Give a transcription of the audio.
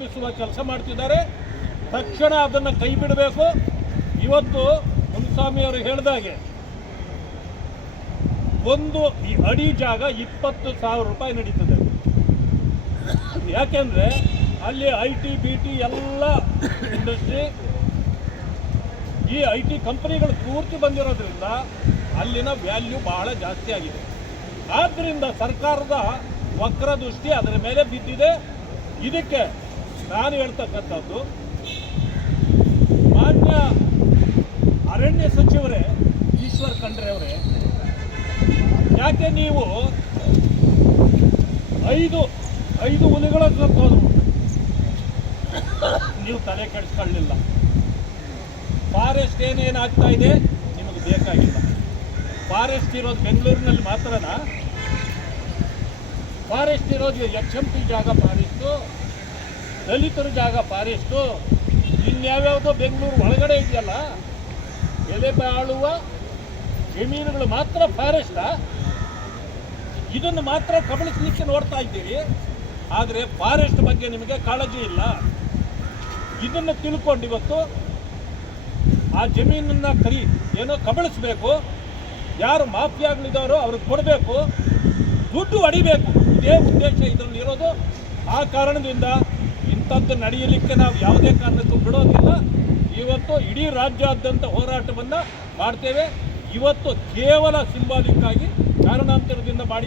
ಬಿಸುವ ಕೆಲಸ ಮಾಡ್ತಿದ್ದಾರೆ. ತಕ್ಷಣ ಅದನ್ನು ಕೈ ಬಿಡಬೇಕು. ಇವತ್ತು ಮುನಿಸ್ವಾಮಿ ಅವರು ಹೇಳಿದಾಗೆ ಒಂದು ಅಡಿ ಜಾಗ 20,000 ರೂಪಾಯಿ ನಡೀತದೆ. ಯಾಕೆಂದ್ರೆ ಅಲ್ಲಿ IT BT ಎಲ್ಲ ಇಂಡಸ್ಟ್ರಿ, ಈ IT ಕಂಪನಿಗಳು ಪೂರ್ತಿ ಬಂದಿರೋದ್ರಿಂದ ಅಲ್ಲಿನ ವ್ಯಾಲ್ಯೂ ಬಹಳ ಜಾಸ್ತಿ ಆಗಿದೆ. ಆದ್ದರಿಂದ ಸರ್ಕಾರದ ವಕ್ರ ದೃಷ್ಟಿ ಅದರ ಮೇಲೆ ಬಿದ್ದಿದೆ. ಇದಕ್ಕೆ ನಾನು ಹೇಳ್ತಕ್ಕಂಥದ್ದು, ಮಾನ್ಯ ಅರಣ್ಯ ಸಚಿವರೇ ಈಶ್ವರ್ ಖಂಡ್ರೆ ಅವರೇ, ಯಾಕೆ ನೀವು 5 ಹುಲಿಗಳ ಸತ್ತೋದ್ರು ನೀವು ತಲೆ ಕೆಡಿಸ್ಕೊಳ್ಳಿಲ್ಲ? ಫಾರೆಸ್ಟ್ ಏನೇನಾಗ್ತಾ ಇದೆ ನಿಮಗೆ ಬೇಕಾಗಿಲ್ಲ. ಫಾರೆಸ್ಟ್ ಇರೋದು ಬೆಂಗಳೂರಿನಲ್ಲಿ ಮಾತ್ರನಾ? ಫಾರೆಸ್ಟ್ ಇರೋದು HMP ಜಾಗ ಫಾರೆಸ್ಟು, ದಲಿತರ ಜಾಗ ಫಾರೆಸ್ಟು, ಇನ್ಯಾವ್ಯಾವುದೋ ಬೆಂಗಳೂರು ಒಳಗಡೆ ಇದೆಯಲ್ಲ ಬೆಲೆ ಬಾಳುವ ಜಮೀನುಗಳು ಮಾತ್ರ ಫಾರೆಸ್ಟಾ? ಇದನ್ನು ಮಾತ್ರ ಕಬಳಿಸಲಿಕ್ಕೆ ನೋಡ್ತಾ ಇದ್ದೀರಿ. ಆದರೆ ಫಾರೆಸ್ಟ್ ಬಗ್ಗೆ ನಿಮಗೆ ಕಾಳಜಿ ಇಲ್ಲ. ಇದನ್ನು ತಿಳ್ಕೊಂಡು ಇವತ್ತು ಆ ಜಮೀನನ್ನು ಏನೋ ಕಬಳಿಸಬೇಕು, ಯಾರು ಮಾಫಿಯಾಗಳಿದ್ದಾರೋ ಅವ್ರಿಗೆ ಕೊಡಬೇಕು, ದುಡ್ಡು ಹೊಡಿಬೇಕು. ಇದೇ ಉದ್ದೇಶ ಇದರಲ್ಲಿ ಇರೋದು. ಆ ಕಾರಣದಿಂದ ಇಂಥದ್ದು ನಡೆಯಲಿಕ್ಕೆ ನಾವು ಯಾವುದೇ ಕಾರಣಕ್ಕೂ ಬಿಡೋದಿಲ್ಲ. ಇವತ್ತು ಇಡೀ ರಾಜ್ಯಾದ್ಯಂತ ಹೋರಾಟವನ್ನು ಮಾಡ್ತೇವೆ. ಇವತ್ತು ಕೇವಲ ಸಿಂಬಾಲಿಕ್ ಆಗಿ ಕಾರಣಾಂತರದಿಂದ ಮಾಡಿ